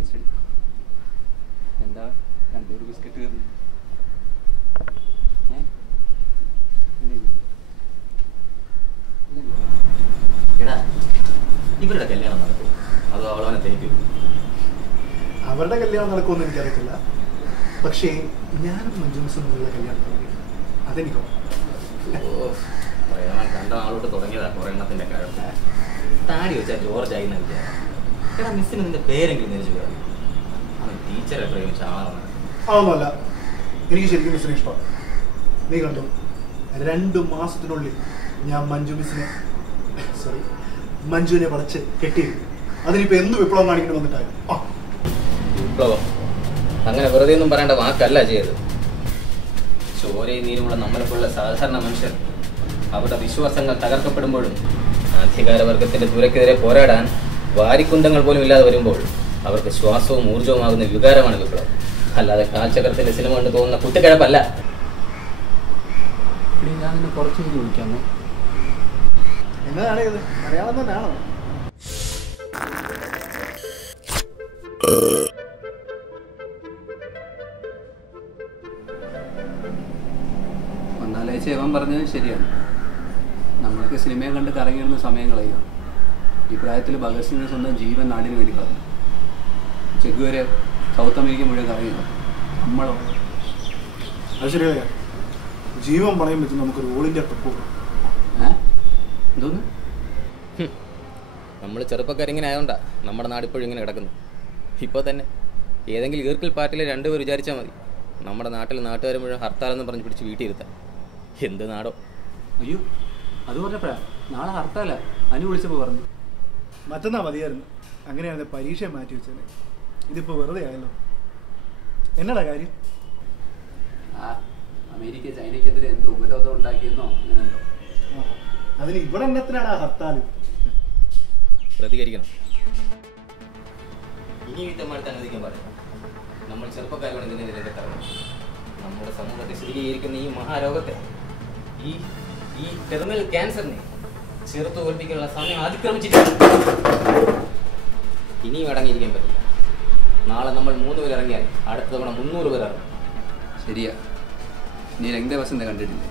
Taste അടി. എന്താ 2 biscuit കയറുന്നു? എടാ, ഇവരുടെ കല്യാണം നടക്കും അതോ അവളവനെ തനിക്കും? അവരുടെ കല്യാണം നടക്കുമെന്ന് എനിക്കറിയത്തില്ല. പക്ഷേ ഞാനും മഞ്ജുമിസും തമ്മിലുള്ള കല്യാണം അതെനിക്കോ പ്രേമം കണ്ട ആളോട്ട് തുടങ്ങിയതാ കുറെ എണ്ണത്തിന്റെ കാര്യം. താടി വെച്ചാൽ ജോർജ് ആയി നൽകിയ എടാ, മിസ്സിന് നിന്റെ പേരെങ്കിലും നിരച്ചു കയറി. അവൻ ടീച്ചറെ പ്രേമിച്ച ആളാണ്. അതൊന്നുമല്ല, എനിക്ക് ശരിക്കും മിസ്സിനെ ഇഷ്ടമാണ്. നീ കണ്ടു, 2 മാസത്തിനുള്ളിൽ ഞാൻ മഞ്ജുവിനെ വളച്ച് കെട്ടിയിരുന്നു. അതിനിപ്പോ എന്ത് വിപ്ലവം കാണിക്കണം വന്നിട്ടായിരുന്നു. വിപ്ലവം അങ്ങനെ വെറുതെ ഒന്നും പറയേണ്ട വാക്കല്ല ചെയ്തത്. ചോരയും നീരുമുള്ള നമ്മളെപ്പോലുള്ള സാധാരണ മനുഷ്യർ അവരുടെ വിശ്വാസങ്ങൾ തകർക്കപ്പെടുമ്പോഴും അധികാരവർഗത്തിന്റെ ദൂരക്കെതിരെ പോരാടാൻ വാരിക്കുന്തങ്ങൾ പോലും ഇല്ലാതെ വരുമ്പോൾ അവർക്ക് ശ്വാസവും ഊർജവുമാകുന്ന വികാരമാണ് വിപ്ലവം. അല്ലാതെ കാൽച്ചക്രത്തിന്റെ സിനിമ കണ്ട് തോന്നുന്ന കുത്തിക്കിഴപ്പല്ല. ഞാൻ നിന്നെ കുറച്ച് കഴിഞ്ഞ് വിളിക്കാമോ? എന്നതാണ് ഇത്? മലയാളം തന്നെയാണോ? ഒന്നാലോചിച്ച ഇവൻ പറഞ്ഞത് ശരിയാണ്. നമ്മളൊക്കെ സിനിമയെ കണ്ട് കറങ്ങിയിരുന്ന സമയം കളയുക. ഈ പ്രായത്തിൽ ഭഗത് സിംഗ് സ്വന്തം ജീവൻ നാടിന് വേണ്ടി കളഞ്ഞു. ചെക്ക് വരെ സൗത്ത് അമേരിക്ക മുഴുവൻ കറങ്ങിയത് നമ്മളോ? അത് ശരിയാ. ജീവൻ പണയം വെച്ച് നമുക്കൊരു ഓൾ ഇന്ത്യ ട്രിപ്പ് പോകാം. എന്തോന്ന്? നമ്മൾ ചെറുപ്പക്കാരിങ്ങനെ ആയതുകൊണ്ടാ നമ്മുടെ നാടിപ്പോഴും ഇങ്ങനെ കിടക്കുന്നു. ഇപ്പോൾ തന്നെ ഏതെങ്കിലും ഈർക്കിൽ പാർട്ടിയിലെ 2 പേർ വിചാരിച്ചാൽ മതി നമ്മുടെ നാട്ടിൽ നാട്ടുകാർ മുഴുവൻ ഹർത്താലെന്ന് പറഞ്ഞ് പിടിച്ച് വീട്ടിലിരുത്താൻ. എന്ത് നാടോ? അയ്യോ, അത് പറഞ്ഞപ്പോഴാ നാളെ ഹർത്താല. അനു വിളിച്ചപ്പോൾ പറഞ്ഞു മറ്റന്നാ മതിയായിരുന്നു. അങ്ങനെയാണ് പരീക്ഷ മാറ്റി വെച്ചത്. ഇതിപ്പോൾ വെറുതെ ആയല്ലോ. എന്നടാ കാര്യം? അമേരിക്ക ചൈനയ്ക്കെതിരെ എന്തോ ഉപരോധം ഉണ്ടാക്കിയെന്നോ അങ്ങനെന്തോ. അതിന് ഇവിടെ എണ്ണത്തിനാണ് ഹർത്താൽ. പ്രതികരിക്കണം. ഇനി വീട്ടന്മാർക്ക് അനുവദിക്കാൻ പാടില്ല. നമ്മൾ ചെറുപ്പക്കാരോട് ഇതിനെ രംഗത്തിറങ്ങണം. നമ്മുടെ സമൂഹത്തെ സ്ഥിരീകരിക്കുന്ന ഈ മഹാരോഗത്തെ, ഈ ടെർമിനൽ ക്യാൻസറിനെ ചെറുത്ത് തോൽപ്പിക്കാനുള്ള സമയം അതിക്രമിച്ചിരിക്കുന്നു. ഇനിയും അടങ്ങിയിരിക്കാൻ പറ്റില്ല. നാളെ നമ്മൾ 3 പേർ ഇറങ്ങിയാൽ അടുത്ത തവണ 300 പേർ ഇറങ്ങും. ശരിയാ. നീ രംഗവസന്ത കണ്ടിട്ടില്ലേ?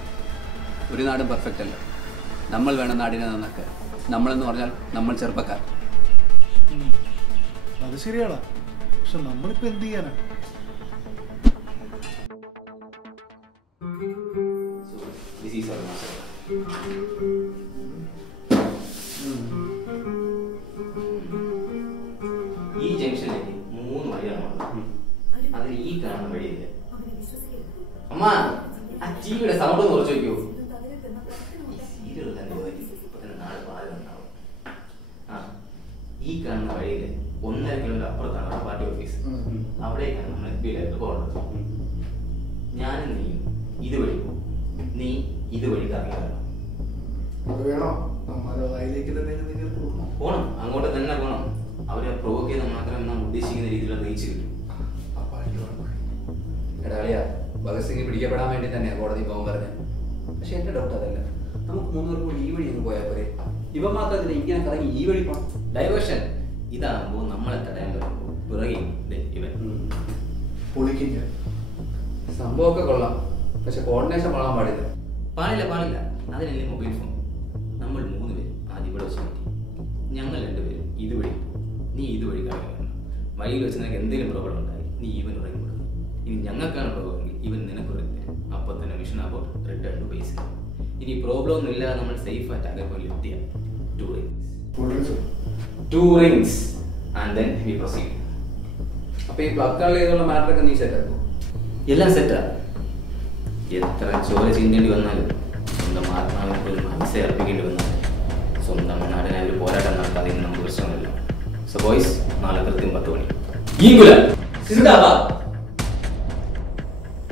ഒരു നാടും പെർഫെക്റ്റ് അല്ല. നമ്മൾ വേണം നാടിനെ നന്നാക്കാൻ. നമ്മളെന്ന് പറഞ്ഞാൽ നമ്മൾ ചെറുപ്പക്കാർ. അത് ശരിയാണ്. പക്ഷെ നമ്മളിപ്പോ എന്ത് ചെയ്യാനാ? ഈ ജംഗ്ഷനിലേക്ക് 3 വഴിയാണ്. അതിൽ ഈ കാണുന്ന വഴിയില്ല. അമ്മ, ആ ടിവിയുടെ സൗണ്ട് കുറച്ച് വയ്ക്കൂ. സീരിയൽ തന്നെ നാളെ പാല് ഉണ്ടാവും. ഈ കാണുന്ന വഴിയിൽ 1.5 കിലോമീറ്റർ അപ്പുറത്താണ് പാർട്ടി ഓഫീസ്. അവിടേക്കാണ് നമ്മൾ എഫ്ബിയിലായിട്ട് പോകുന്നത്. ഞാനും നീയും ഇതുവഴി പോകും. നീ ഇതുവഴി കറങ്ങി പോണം. അങ്ങോട്ട് തന്നെ പോണം. അവരെ പ്രൊവോക്ക് ചെയ്ത് മാത്രമേ നാം ഉദ്ദേശിക്കുന്ന രീതിയിലുള്ള റീച്ച് കിട്ടും. എടാളിയാ, ഭഗത് സിംഗ് പിടിക്കപ്പെടാൻ വേണ്ടി തന്നെയാണ് കോടതി പോകാൻ പറഞ്ഞത്. പക്ഷെ എന്റെ ഡൗട്ട് അതല്ല. നമുക്ക് 3 പേർ കൂടി ഈ വഴി ഒന്ന് പോയാൽ പോരെ? ഇവ മാത്രം ഇങ്ങനെ കറങ്ങി ഈ വഴി പോകണം. ഡൈവേർഷൻ ഇതാകുമ്പോൾ നമ്മളെ തടയാൻ പറ്റുമ്പോൾ പിറകെ ഇവൻ പൊളിക്കില്ല. സംഭവമൊക്കെ കൊള്ളാം, പക്ഷെ കോർഡിനേഷൻ പാടാൻ പാടില്ല. പാടില്ല. അതിനല്ലേ മൊബൈൽ ഫോൺ. നമ്മൾ 3 പേര് ആദ്യം ഇവിടെ വെച്ച് മാറ്റി. ഞങ്ങൾ 2 പേരും ഇതുവഴി പോകും. നീ ഇതുവഴി കറങ്ങി വരണം. വഴിയിൽ വെച്ച് നിനക്ക് എന്തെങ്കിലും പ്രോബ്ലം ഉണ്ടായി നീ ഇവൻ ഉറങ്ങി കൊടുക്കും. ഇനി ഞങ്ങൾക്കാണ് പ്രോബ്ലമെങ്കിൽ ഇവൻ നിനക്ക് ഉറങ്ങി തരും. അപ്പോൾ തന്നെ mission abort return to base. ഇനി പ്രോബ്ലം ഒന്നും ഇല്ലാതെ നമ്മൾ സേഫ് ആയിട്ട് അകലെ എത്തിയാൽ 2 rings and then we proceed. അപ്പൊ ഈ പ്ലക്കാളിൽ ചെയ്തുള്ള മാറ്ററൊക്കെ നീ സെറ്റാക്കും? എല്ലാം സെറ്റാ. എത്ര ചോര ചിന്തേണ്ടി വന്നാലും സ്വന്തം ആത്മാവിനെ മനസ്സെ അർപ്പിക്കേണ്ടി വന്നാലും സ്വന്തം നാടിനായി ഒരു പോരാട്ടം നടത്താതെ നമുക്ക് പ്രശ്നമില്ല. സോ ബോയ്സ്, നാളെ കൃത്യം 10 മണി.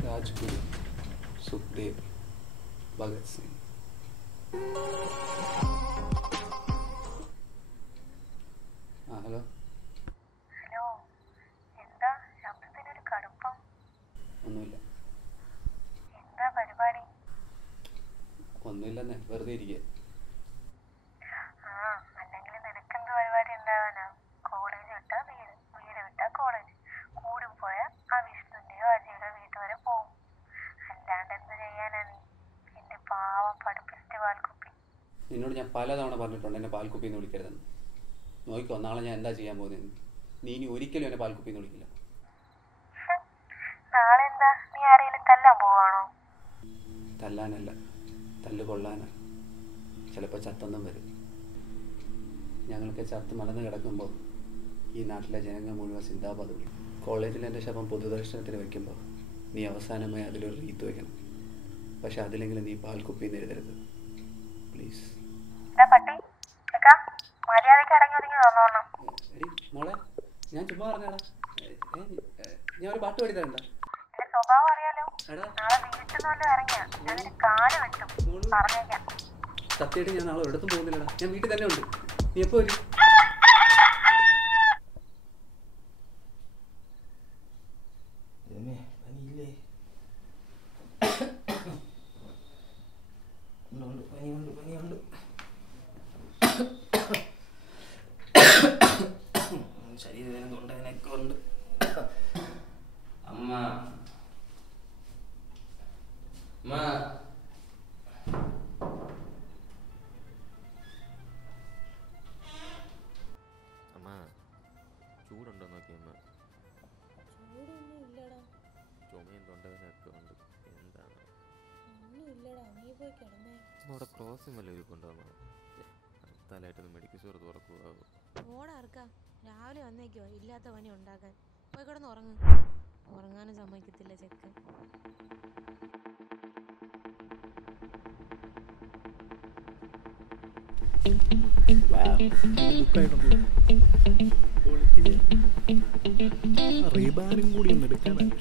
രാജ്ഗുരു, സുഖ്ദേവ്, ഭഗത് സിംഗ്. ഹലോ. എന്താ ശബ്ദത്തിനൊരു കടുപ്പം? ഒന്നുമില്ല. എന്താ പരിപാടി? ഒന്നുമില്ലെന്നേ, വെറുതെ ഇരിക്കുക. അല്ലെങ്കിൽ നിനക്കെന്ത് പരിപാടി ഉണ്ടാവാനാ? കോളേജ് വിട്ടാ വീട്, വീട് വിട്ടാ കോളേജ്. നിന്നോട് ഞാൻ പലതവണ പറഞ്ഞിട്ടുണ്ട് എന്നെ പാൽക്കുപ്പിന്ന് വിളിക്കരുതെന്ന്. നോക്കിക്കോ, നാളെ ഞാൻ എന്താ ചെയ്യാൻ പോകുന്നതെന്ന്. നീ ഇനി ഒരിക്കലും എന്നെ പാൽക്കുപ്പിന്ന് വിളിക്കില്ല. നാളെ എന്താ, നീ ആരെങ്കിലും തല്ലാൻ പോവാണോ? തല്ലാനല്ല, തല്ല് കൊള്ളാനാണ്. ചിലപ്പോൾ ചത്തൊന്നും വരും. ഞങ്ങൾക്ക് ചത്ത് മലന്ന് കിടക്കുമ്പോൾ ഈ നാട്ടിലെ ജനങ്ങൾ മുഴുവൻ സിന്ദാബാദ് വിളിക്കും. കോളേജിൽ എൻ്റെ ശവം പൊതുദർശനത്തിന് വയ്ക്കുമ്പോൾ നീ അവസാനമായി അതിലൊരു റീത്ത് വയ്ക്കണം. പക്ഷെ അതിലെങ്കിലും നീ പാൽക്കുപ്പിന്ന് എഴുതരുത്, പ്ലീസ്. എടി മോളെ, ഞാൻ ചുമ്മാ പറഞ്ഞാടാ. ഞാൻ ഒരു പാട്ട് പാടി തരണ്ട? സത്യമായിട്ട് ഞാൻ നാളെ ഒരിടത്തും പോകുന്നില്ലടാ. ഞാൻ വീട്ടിൽ തന്നെ ഉണ്ട്. നീ എപ്പോ വരും? ശരീരവേദന തൊണ്ടവേദനയൊക്കെ ഉണ്ട്. അമ്മ അമ്മ അമ്മ ചൂടുണ്ടോ നോക്കി അമ്മ. ചൂടൊന്നും ഇല്ലടാ. ചുമയും തൊണ്ടവേദനയൊക്കെ ഉണ്ട്. എന്താണ് ഒന്നും ഇല്ലടാ, നീ പോയി കിടന്നേ. അവിടെ ക്രോസിങ് വല്ല ഇരിപ്പുണ്ടോ അമ്മ? തലയായിട്ടൊന്ന് മെഡിക്കൽ സ്റ്റോർ തുറക്കുക. ഓടാർക്കാ, രാവിലെ വന്നേക്കോ ഇല്ലാത്ത പണി ഉണ്ടാക്കാൻ. പോയി കിടന്ന് ഉറങ്ങ്. ഉറങ്ങാനും സമ്മതിക്കത്തില്ല ചെക്കൻ. റീബാനും കൂടി ഒന്ന് എടുക്കാനാണ്.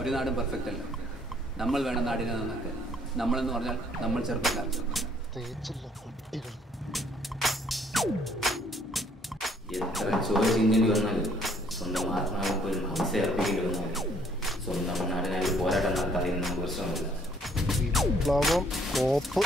ഒരു നാടും പെർഫെക്റ്റ് അല്ല. നമ്മൾ വേണം നാടിനെ നന്നാക്കാൻ. നമ്മളെന്ന് പറഞ്ഞാൽ നമ്മൾ ചെറുപ്പക്കാർ. എത്ര ചോര ചിന്തേണ്ടി വന്നാലും, സ്വന്തം ആത്മാവിൽ പോലും ഹംസ അർപ്പിക്കേണ്ടി വന്നാലും, സ്വന്തം നാടിനായി പോരാട്ടം നടത്താതെ നമുക്ക് പ്രശ്നമില്ല. വിപ്ലവം കോപ്പ്